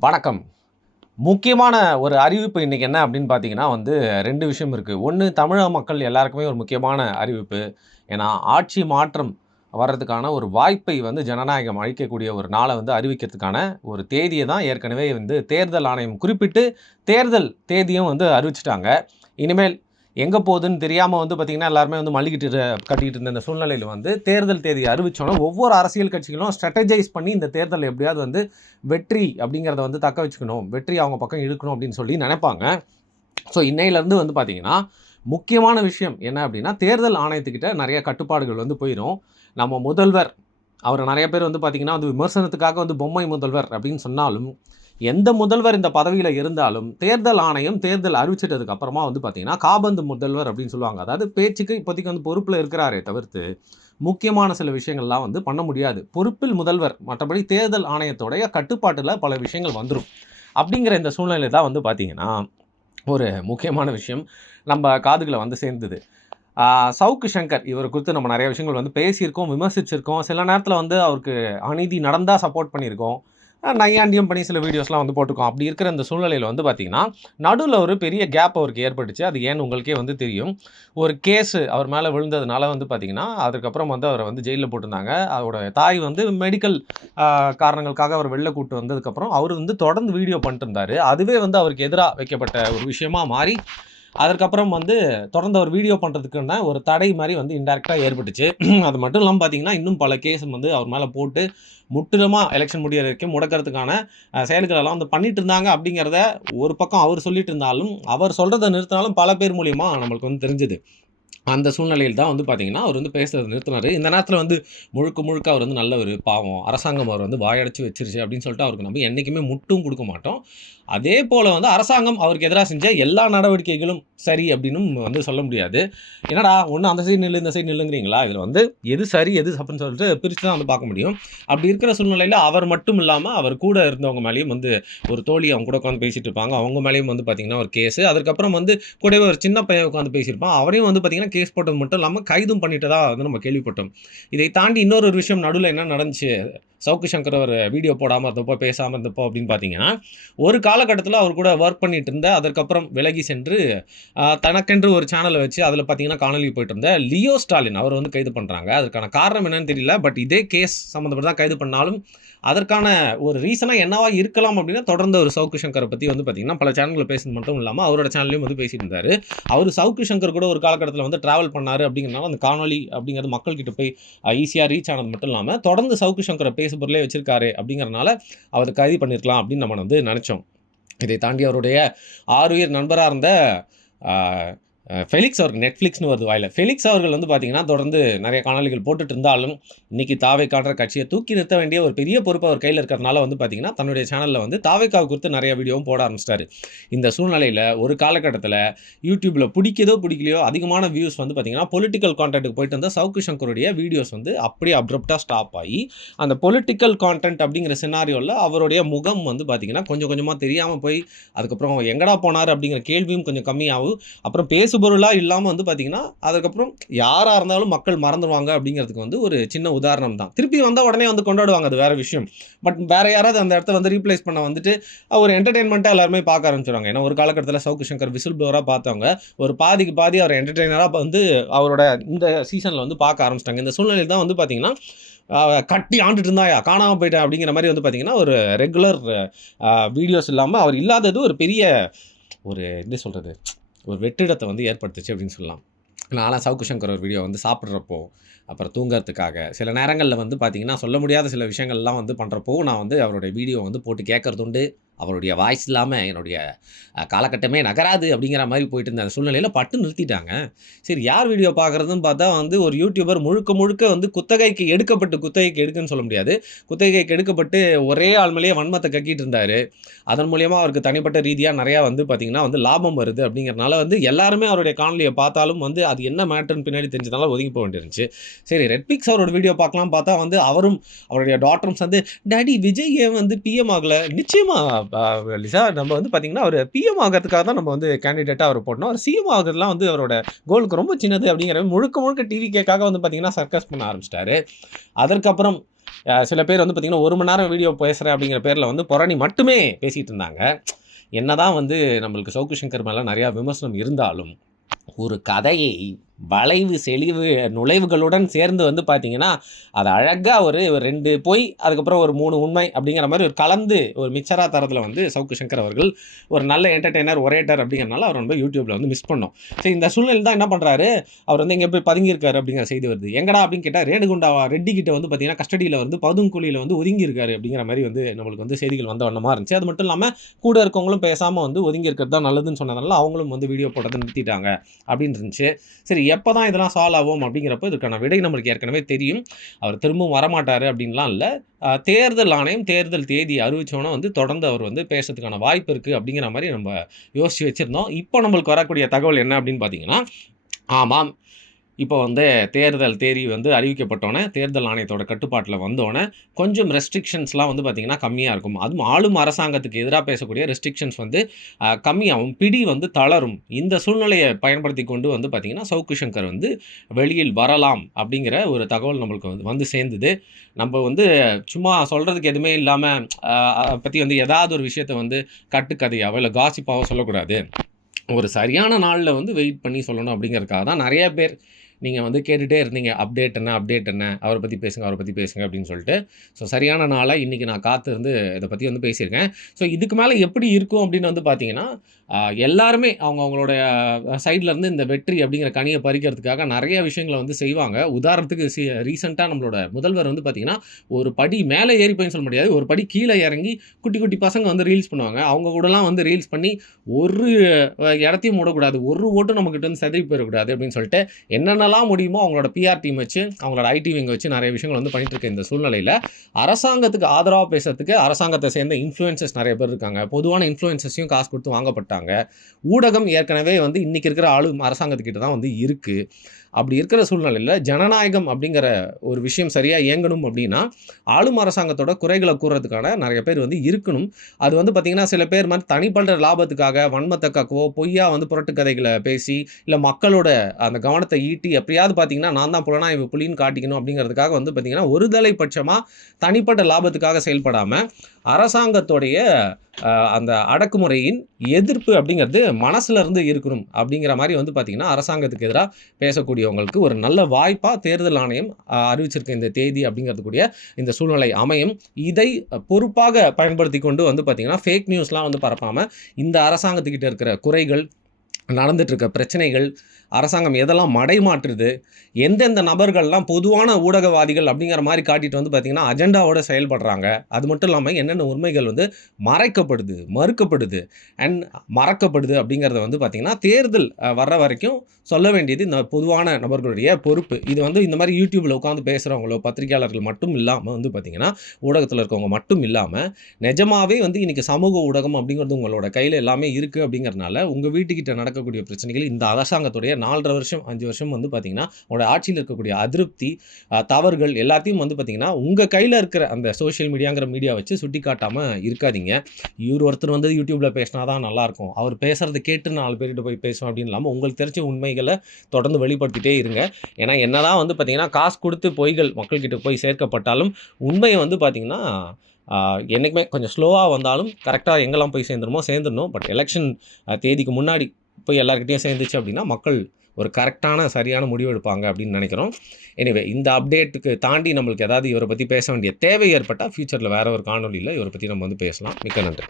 வணக்கம். முக்கியமான ஒரு அறிவிப்பு இன்னைக்கு என்ன அப்படின்னு பார்த்தீங்கன்னா 2 விஷயம் இருக்கு. ஒண்ணு தமிழக மக்கள் எல்லாருக்குமே ஒரு முக்கியமான அறிவிப்பு. ஏன்னா, ஆட்சி மாற்றம் வர்றதுக்கான ஒரு வாய்ப்பை ஜனநாயகம் அளிக்கக்கூடிய ஒரு நாள அறிவிக்கிறதுக்கான ஒரு தேதிய தான் ஏற்கனவே தேர்தல் ஆணையம் குறிப்பிட்டு, தேர்தல் தேதியும் அறிவிச்சுட்டாங்க. இனிமேல் எங்க போகுதுன்னு தெரியாம பார்த்தீங்கன்னா, எல்லாருமே மல்லிகிட்டு கட்டிக்கிட்டு இருந்த இந்த சூழ்நிலையில தேர்தல் தேதி அறிவிச்சோன, ஒவ்வொரு அரசியல் கட்சிகளும் ஸ்ட்ராட்டஜைஸ் பண்ணி இந்த தேர்தல் எப்படியாவது வெற்றி அப்படிங்கிறத தக்க வச்சுக்கணும். வெற்றி அவங்க பக்கம் இழுக்கணும் அப்படின்னு சொல்லி நினைப்பாங்க. ஸோ இன்னையிலேருந்து பார்த்தீங்கன்னா, முக்கியமான விஷயம் என்ன அப்படின்னா, தேர்தல் ஆணையத்துக்கிட்ட நிறைய கட்டுப்பாடுகள் போயிரும். நம்ம முதல்வர் அவர நிறைய பேர் பார்த்தீங்கன்னா, விமர்சனத்துக்காக பொம்மை முதல்வர் அப்படின்னு சொன்னாலும், எந்த முதல்வர் இந்த பதவியில இருந்தாலும், தேர்தல் ஆணையம் தேர்தல் அறிவிச்சிட்டதுக்கு அப்புறமா பார்த்தீங்கன்னா, காபந்து முதல்வர் அப்படின்னு சொல்லுவாங்க. அதாவது பேச்சுக்கு இப்போதைக்கு பொறுப்புல இருக்கிறாரே தவிர்த்து, முக்கியமான சில விஷயங்கள்லாம் பண்ண முடியாது. பொறுப்பில் முதல்வர், மற்றபடி தேர்தல் ஆணையத்தோடைய கட்டுப்பாட்டுல பல விஷயங்கள் வந்துரும். அப்படிங்கிற இந்த சூழ்நிலை தான் பார்த்தீங்கன்னா, ஒரு முக்கியமான விஷயம் நம்ம காதுகள சேர்ந்தது. சவுக்கு சங்கர் இவர் குறித்து நம்ம நிறைய விஷயங்கள் பேசியிருக்கோம், விமர்சிச்சிருக்கோம். சில நேரத்தில அவருக்கு அநீதி நடந்தா சப்போர்ட் பண்ணியிருக்கோம். நையாண்டியம் பண்ணி சில வீடியோஸ்லாம் போட்டிருக்கோம். அப்படி இருக்கிற இந்த சூழ்நிலையில பார்த்தீங்கன்னா, நடுவுல ஒரு பெரிய கேப் அவருக்கு ஏற்பட்டுச்சு. அது ஏன்னு உங்களுக்கே தெரியும். ஒரு கேஸு அவர் மேல விழுந்ததுனால பார்த்தீங்கன்னா, அதுக்கப்புறம் அவர ஜெயில்ல போட்டிருந்தாங்க. அவரோட தாய் மெடிக்கல் காரணங்களுக்காக அவர் வெளில கூட்டு வந்ததுக்கப்புறம், அவரு தொடர்ந்து வீடியோ பண்ணிட்டு இருந்தாரு. அதுவே அவருக்கு எதிரா வைக்கப்பட்ட ஒரு விஷயமா மாறி, அதற்கப்புறம் தொடர்ந்து அவர் வீடியோ பண்ணுறதுக்குன்னா ஒரு தடை மாதிரி இன்டைரக்டா ஏற்பட்டுச்சு. அது மட்டும் இல்லாம பார்த்தீங்கன்னா, இன்னும் பல கேஸ் அவர் மேல போட்டு முற்றிலுமா எலெக்ஷன் முடியிற வரைக்கும் முடக்கிறதுக்கான செயல்கள் எல்லாம் பண்ணிட்டு இருந்தாங்க அப்படிங்கிறத ஒரு பக்கம் அவர் சொல்லிட்டு இருந்தாலும், அவர் சொல்றத நிறுத்தினாலும் பல பேர் மூலியமா நம்மளுக்கு தெரிஞ்சது. அந்த சூழ்நிலையில் தான் பார்த்தீங்கன்னா, அவர் பேசுறத நிறுத்தினாரு. இந்த நேரத்தில முழுக்க முழுக்க அவர் நல்லவரு, பாவம் அரசாங்கம் அவர வாயடைச்சு வச்சுருச்சு அப்படின்னு சொல்லிட்டு அவருக்கு நம்ம என்னைக்குமே முட்டும் குடுக்க மாட்டோம். அதே போல அரசாங்கம் அவருக்கு எதிரா செஞ்ச எல்லா நடவடிக்கைகளும் சரி அப்படின்னும் சொல்ல முடியாது. என்னடா ஒண்ணு அந்த சைடு நில்லு, இந்த சைடு நில்லுங்கிறீங்களா? இதுல எது சரி, எது தப்புன்னு சொல்லிட்டு பிரிச்சு தான் பார்க்க முடியும். அப்படி இருக்கிற சூழ்நிலையில அவர் மட்டும் இல்லாம, அவர் கூட இருந்தவங்க மேலயும் ஒரு தோழி அவங்க கூட உட்கார்ந்து பேசிட்டு இருப்பாங்க. அவங்க மேலயும் பார்த்தீங்கன்னா ஒரு கேஸு. அதுக்கப்புறம் கூடவே ஒரு சின்ன பையன் உட்கார்ந்து பேசியிருப்பான். அவரையும் பார்த்தீங்கன்னா கேஸ் போட்டது மட்டும் இல்லாம கைதும் பண்ணிட்டதா நம்ம கேள்விப்பட்டோம். இதை தாண்டி இன்னொரு விஷயம் நடுவுல என்ன நடந்துச்சு? சவுக்கு சங்கர் ஒரு வீடியோ போடாம இருந்தப்போ, பேசாம இருந்தப்போ அப்படின்னு பார்த்தீங்கன்னா, ஒரு காலகட்டத்தில அவர் கூட வொர்க் பண்ணிட்டு இருந்த, அதற்கப்புறம் விலகி சென்று தனக்கென்று ஒரு சேனல வச்சு அதில பார்த்தீங்கன்னா காணொளி போயிட்டு இருந்த லியோ ஸ்டாலின் அவர் கைது பண்றாங்க. அதற்கான காரணம் என்னன்னு தெரியல. பட் இதே கேஸ் சம்மந்தப்பட்டு தான் கைது பண்ணாலும், அதற்கான ஒரு ரீசனா என்னவா இருக்கலாம் அப்படின்னா, தொடர்ந்து ஒரு சவுக்கு சங்கர பத்தி பார்த்தீங்கன்னா, பல சேனல்ல பேசுனது மட்டும் இல்லாம, அவரோட சேனல்லயும் பேசிட்டு இருந்தாரு. அவரு சவுக்கு சங்கர் கூட ஒரு காலகட்டத்தில டிராவல் பண்ணாரு அப்படிங்கிறனால, அந்த காணொளி அப்படிங்கிறது மக்கள் கிட்ட போய் ஈஸியா ரீச் ஆனது மட்டும் இல்லாம, தொடர்ந்து சவுக்கு சங்கர பேசுபொருளே வச்சிருக்காரு அப்படிங்கிறனால, அவர கைது பண்ணியிருக்கலாம் அப்படின்னு நம்ம நெனைச்சோம். இதை தாண்டி அவருடைய ஆருயிர் நண்பரா இருந்த ஆ ஃபெலிக்ஸ் அவருக்கு நெட்ஃப்ளிக்ஸ்னு வருது வாயில. ஃபெலிக்ஸ் அவர்கள் பார்த்தீங்கன்னா, தொடர்ந்து நிறைய காணொளிகள் போட்டுட்டு இருந்தாலும், இன்னைக்கு தாவேக்கான்ற கட்சிய தூக்கி நிறுத்த வேண்டிய ஒரு பெரிய பொறுப்பு அவர் கையில இருக்கிறனால பார்த்தீங்கன்னா, தன்னுடைய சேனல்ல தாவேக்காவ குறித்து நிறைய வீடியோவும் போட ஆரம்பிச்சிட்டாரு. இந்த சூழ்நிலையில ஒரு காலகட்டத்தில யூடியூப்ல பிடிக்குதோ பிடிக்கலையோ அதிகமான வியூஸ் பார்த்தீங்கன்னா, பொலிட்டிக்கல் கான்டென்ட்க்கு போயிட்டு வந்த சவுக்கு சங்கருடைய வீடியோஸ் அப்படியே அப்ரப்ட்டா ஸ்டாப் ஆயி, அந்த பொலிட்டிக்கல் கான்டென்ட் அப்படிங்கிற சினாரியோல அவருடைய முகம் பார்த்தீங்கன்னா, கொஞ்சம் கொஞ்சமா தெரியாம போய், அதுக்கப்புறம் எங்கடா போனாரு அப்படிங்கிற கேள்வியும் கொஞ்சம் கம்மியாகும். அப்புறம் பேசுபொருளா இல்லாம பார்த்தீங்கன்னா, அதுக்கப்புறம் யாரா இருந்தாலும் மக்கள் மறந்துருவாங்க அப்படிங்கிறதுக்கு ஒரு சின்ன உதாரணம் தான். திருப்பி வந்தா உடனே கொண்டாடுவாங்க, அது வேற விஷயம். பட் வேற யாராவது அந்த இடத்த ரீப்ளேஸ் பண்ண ஒரு என்டர்டெயின்மெண்ட்டா எல்லாருமே பார்க்க ஆரம்பிச்சுருவாங்க. ஏன்னா ஒரு காலகட்டத்தில சவுக்கு சங்கர் விசில் ப்ளோவரா பார்த்தவங்க, ஒரு பாதிக்கு பாதி அவர் என்டர்டெய்னரா அவரோட இந்த சீசன்ல பார்க்க ஆரம்பிச்சுட்டாங்க. இந்த சூழ்நிலையில தான் பார்த்தீங்கன்னா, கட்டி ஆண்டுட்டு இருந்தாயா, காணாம போயிட்டேன் அப்படிங்கிற மாரி பார்த்தீங்கன்னா, ஒரு ரெகுலர் வீடியோஸ் இல்லாம அவர் இல்லாதது ஒரு பெரிய ஒரு எப்படி சொல்றது? ஒரு வெற்றிடத்தை ஏற்படுத்துச்சு அப்படின்னு சொல்லலாம். நான்லாம் சவுக்கு சங்கர் ஒரு வீடியோ சாப்பிட்றப்போ, அப்புறம் தூங்குறதுக்காக சில நேரங்கள்ல பார்த்தீங்கன்னா, சொல்ல முடியாத சில விஷயங்கள்லாம் பண்ணுறப்போ, நான் அவருடைய வீடியோ போட்டு கேட்கறது உண்டு. அவருடைய வாய்ஸ் இல்லாம என்னுடைய காலகட்டமே நகராது அப்படிங்கிற மாரி போயிட்டு இருந்த அந்த சூழ்நிலையில பட்டு நிறுத்திட்டாங்க. சரி யார் வீடியோ பார்க்குறதுன்னு பார்த்தா ஒரு யூடியூபர் முழுக்க முழுக்க குத்தகைக்கு எடுக்கப்பட்டு குத்தகைக்கு எடுக்குன்னு சொல்ல முடியாது. குத்தகைக்கு எடுக்கப்பட்டு ஒரே ஆள் மேலேயே வன்மத்த கக்கிட்டு இருந்தாரு. அதன் மூலியமா அவருக்கு தனிப்பட்ட ரீதியா நிறையா பார்த்தீங்கன்னா லாபம் வருது அப்படிங்கிறனால எல்லாருமே அவருடைய காணொளிய பார்த்தாலும் அது என்ன மேட்டர்ன்னு பின்னாடி தெரிஞ்சதுனால ஒதுங்கி போக வேண்டியிருந்துச்சு. சரி ரெட்பிக்ஸ் அவரோட வீடியோ பார்க்கலாம் பார்த்தா அவரும் அவருடைய டாட்டரும் டாடி விஜய் ஏன் பிஎம் ஆகல? நிச்சயமா லிசா நம்ம பார்த்தீங்கன்னா, அவர் பிஎம் ஆகறதுக்காக தான் நம்ம கேண்டிடேட்டா அவர போட்டோம். அவர் சிஎம் ஆகுறதுலாம் அவரோட கோலுக்கு ரொம்ப சின்னது அப்படிங்கிற முழுக்க முழுக்க டிவிகேக்காக பார்த்தீங்கன்னா, சர்க்கஸ் பண்ண ஆரம்பிச்சுட்டாரு. அதற்கப்புறம் சில பேர் வந்து பார்த்திங்கன்னா 1 மணி நேரம் வீடியோ பேசுகிறேன் அப்படிங்கிற பேரில் வந்து புரணி மட்டுமே பேசிகிட்டு இருந்தாங்க. என்னதான் வந்து நம்மளுக்கு சவுக்கு சங்கர் மேலே நிறையா விமர்சனம் இருந்தாலும் ஒரு கதையை வளைவு செழிவு நுழைவுகளுடன் சேர்ந்து வந்து பார்த்தீங்கன்னா அது அழகாக ஒரு 2 பொய் அதுக்கப்புறம் ஒரு 3 உண்மை அப்படிங்கிற மாதிரி ஒரு கலந்து ஒரு மிச்சரா தரத்தில் வந்து சவுக்கு சங்கர் அவர்கள் ஒரு நல்ல என்டர்டெய்னர் ஒரேட்டர் அப்படிங்கிறனால அவர் ரொம்ப யூடியூப்பில் வந்து மிஸ் பண்ணோம். சரி, இந்த சூழ்நிலை தான் என்ன பண்ணுறாரு, அவர் வந்து எங்கே போய் பதுங்கியிருக்காரு அப்படிங்கிற செய்தி வருது. எங்கடா அப்படின்னு கேட்டால் ரேணுகுண்டா ரெட்டி கிட்ட வந்து பார்த்தீங்கன்னா கஸ்டடியில் வந்து பதுங்குழியில் வந்து ஒதுங்கியிருக்காரு அப்படிங்கிற மாதிரி வந்து நம்மளுக்கு வந்து செய்திகள் வந்த வண்ணமாக இருந்துச்சு. அது மட்டும் இல்லாமல் கூட இருக்கவங்களும் பேசாமல் வந்து ஒதுங்கி இருக்கிறது தான் நல்லதுன்னு சொன்னதுனால அவங்களும் வந்து வீடியோ போட்டதை நிறுத்திட்டாங்க அப்படின்னு இருந்துச்சு. சரி, எப்போ தான் இதெல்லாம் சால்வ் ஆகும் அப்படிங்கிறப்ப இதுக்கான விடை நம்மளுக்கு ஏற்கனவே தெரியும். அவர் திரும்பவும் வரமாட்டார் அப்படின்லாம் இல்லை. தேர்தல் ஆணையம் தேர்தல் தேதி அறிவிச்சோன்னா வந்து தொடர்ந்து அவர் வந்து பேசுறதுக்கான வாய்ப்பு இருக்குது அப்படிங்கிற மாதிரி நம்ம யோசித்து வச்சுருந்தோம். இப்போ நம்மளுக்கு வரக்கூடிய தகவல் என்ன அப்படின்னு பார்த்தீங்கன்னா, ஆமாம், இப்போ வந்து தேர்தல் தேதி வந்து அறிவிக்கப்பட்டோன்னே தேர்தல் ஆணையத்தோட கட்டுப்பாட்டில் வந்தோடனே கொஞ்சம் ரெஸ்ட்ரிக்ஷன்ஸ்லாம் வந்து பார்த்திங்கன்னா கம்மியாக இருக்கும். அதுவும் ஆளும் அரசாங்கத்துக்கு எதிராக பேசக்கூடிய ரெஸ்ட்ரிக்ஷன்ஸ் வந்து கம்மியாகும், பிடி வந்து தளரும். இந்த சூழ்நிலையை பயன்படுத்தி கொண்டு வந்து பார்த்திங்கன்னா சவுக்கு சங்கர் வந்து வெளியில் வரலாம் அப்படிங்கிற ஒரு தகவல் நம்மளுக்கு வந்து சேர்ந்தது. நம்ம வந்து சும்மா சொல்கிறதுக்கு எதுவுமே இல்லாமல் பற்றி வந்து ஏதாவது ஒரு விஷயத்தை வந்து கட்டுக்கதையாவோ இல்லை காசிப்பாவோ சொல்லக்கூடாது. ஒரு சரியான நாளில் வந்து வெயிட் பண்ணி சொல்லணும் அப்படிங்கிறதுக்காக தான் நிறைய பேர் நீங்கள் வந்து கேட்டுகிட்டே இருந்தீங்க, அப்டேட் என்ன, அவரை பற்றி பேசுங்க அப்படின்னு சொல்லிட்டு. ஸோ சரியான நாளாக இன்றைக்கி நான் காத்திருந்து இதை பற்றி வந்து பேசியிருக்கேன். ஸோ இதுக்கு மேலே எப்படி இருக்கும் அப்படின்னு வந்து பார்த்தீங்கன்னா, எல்லாருமே அவங்களுடைய சைட்லேருந்து இந்த வெற்றி அப்படிங்கிற கனியை பறிக்கிறதுக்காக நிறைய விஷயங்களை வந்து செய்வாங்க. உதாரணத்துக்கு ரீசெண்டாக நம்மளோட முதல்வர் வந்து பார்த்திங்கன்னா ஒரு படி மேலே ஏறி போயின்னு சொல்ல முடியாது, ஒரு படி கீழே இறங்கி குட்டி குட்டி பசங்க வந்து ரீல்ஸ் பண்ணுவாங்க. அவங்க கூடலாம் வந்து ரீல்ஸ் பண்ணி ஒரு இடத்தையும் மூடக்கூடாது, ஒரு ஓட்டும் நம்மக்கிட்ட வந்து செதறி போயிடக்கூடாது அப்படின்னு சொல்லிட்டு என்னென்னலாம் முடியுமோ அவங்களோட பிஆர் டீம் வச்சு அவங்களோட ஐடி விங்க வச்சு நிறைய விஷயங்கள் வந்து பண்ணிட்டு இருக்க இந்த சூழ்நிலையில் அரசாங்கத்துக்கு ஆதரவாக பேசுறதுக்கு அரசாங்கத்தை சேர்ந்த இன்ஃப்ளூயன்சர்ஸ் நிறைய பேர் இருக்காங்க. பொதுவான இன்ஃப்ளூயன்சர்ஸையும் காசு கொடுத்து வாங்கப்பட்டாங்க. ஊடகம் ஏற்கனவே வந்து இன்னைக்கு இருக்கிற அரசாங்கத்துக்கிட்ட தான் வந்து இருக்குது. அப்படி இருக்கிற சூழ்நிலையில் ஜனநாயகம் அப்படிங்கிற ஒரு விஷயம் சரியாக இயங்கணும் அப்படின்னா ஆளும் அரசாங்கத்தோட குறைகளை கூறுறதுக்கான நிறைய பேர் வந்து இருக்கணும். அது வந்து பார்த்திங்கன்னா சில பேர் மாதிரி தனிப்பட்ட லாபத்துக்காக வன்மத்தக்காகவோ பொய்யா வந்து புரட்டு கதைகளை பேசி இல்லை மக்களோட அந்த கவனத்தை ஈட்டி எப்படியாவது பார்த்திங்கன்னா நான் தான் புலனாய்வு புலின்னு காட்டிக்கணும் அப்படிங்கிறதுக்காக வந்து பார்த்திங்கன்னா ஒருதலை பட்சமாக தனிப்பட்ட லாபத்துக்காக செயல்படாமல் அரசாங்கத்தோடைய அந்த அடக்குமுறையின் எதிர்ப்பு அப்படிங்கிறது மனசுல இருந்து இருக்கணும் அப்படிங்கிற மாதிரி வந்து பார்த்திங்கன்னா அரசாங்கத்துக்கு எதிராக பேசக்கூடியவங்களுக்கு ஒரு நல்ல வாய்ப்பாக தேர்தல் ஆணையம் அறிவிச்சிருக்க இந்த தேதி அப்படிங்கிறதுக்கூடிய இந்த சூழ்நிலை அமையும். இதை பொறுப்பாக பயன்படுத்தி கொண்டு வந்து பார்த்திங்கன்னா ஃபேக் நியூஸ்லாம் வந்து பரப்பாமல் இந்த அரசாங்கத்துக்கிட்ட இருக்கிற குறைகள், நடந்துட்டுருக்க பிரச்சனைகள், அரசாங்கம் எதெல்லாம் மடைமாற்றுது, எந்தெந்த நபர்கள்லாம் பொதுவான ஊடகவாதிகள் அப்படிங்கிற மாதிரி காட்டிட்டு வந்து பார்த்திங்கன்னா அஜெண்டாவோட செயல்படுறாங்க, அது மட்டும் இல்லாமல் என்னென்ன உண்மைகள் வந்து மறைக்கப்படுது, மறுக்கப்படுது அண்ட் மறக்கப்படுது அப்படிங்கிறத வந்து பார்த்திங்கன்னா தேர்தல் வர்ற வரைக்கும் சொல்ல வேண்டியது இந்த பொதுவான நபர்களுடைய பொறுப்பு. இது வந்து இந்த மாதிரி யூடியூப்பில் உட்காந்து பேசுகிறவங்களோ பத்திரிகையாளர்கள் மட்டும் இல்லாமல் வந்து பார்த்திங்கன்னா ஊடகத்தில் இருக்கவங்க மட்டும் இல்லாமல் நிஜமாகவே வந்து இன்றைக்கி சமூக ஊடகம் அப்படிங்கிறது உங்களோட கையில் எல்லாமே இருக்குது அப்படிங்கிறதுனால உங்கள் வீட்டுக்கிட்ட நடக்கக்கூடிய பிரச்சனைகள் இந்த அரசாங்கத்துடைய 4.5 வருஷம் 5 வருஷம் வந்து பார்த்திங்கன்னா உங்களோட ஆட்சியில் இருக்கக்கூடிய அதிருப்தி தவறுகள் எல்லாத்தையும் வந்து பார்த்திங்கன்னா உங்கள் கையில் இருக்கிற அந்த சோஷியல் மீடியாங்கிற மீடியா வச்சு சுட்டி காட்டாமல் இருக்காதீங்க. இவர் ஒருத்தர் வந்து யூடியூப்பில் பேசினா தான் நல்லாயிருக்கும், அவர் பேசுகிறத கேட்டு 4 பேர்கிட்ட போய் பேசும் அப்படின்னு இல்லாமல் உங்களுக்கு தெரிஞ்ச உண்மைகளை தொடர்ந்து வெளிப்படுத்திட்டே இருங்க. ஏன்னா என்னதான் வந்து பார்த்திங்கன்னா காசு கொடுத்து பொய்கள் மக்கள்கிட்ட போய் சேர்க்கப்பட்டாலும் உண்மையை வந்து பார்த்திங்கன்னா என்றைக்குமே கொஞ்சம் ஸ்லோவாக வந்தாலும் கரெக்டாக எங்கெல்லாம் போய் சேர்ந்துடணும். பட் எலெக்ஷன் தேதிக்கு முன்னாடி போய் எல்லாருக்கிட்டையும் சேர்ந்துச்சு அப்படின்னா மக்கள் ஒரு கரெக்டான சரியான முடிவு எடுப்பாங்க அப்படின்னு நினைக்கிறோம். எனிவே இந்த அப்டேட்டுக்கு தாண்டி நம்மளுக்கு ஏதாவது இவரை பற்றி பேச வேண்டிய தேவை ஏற்பட்டால் ஃப்யூச்சரில் வேறு ஒரு காணொலியில் இவரை பற்றி நம்ம வந்து பேசலாம். மிக்க நன்றி.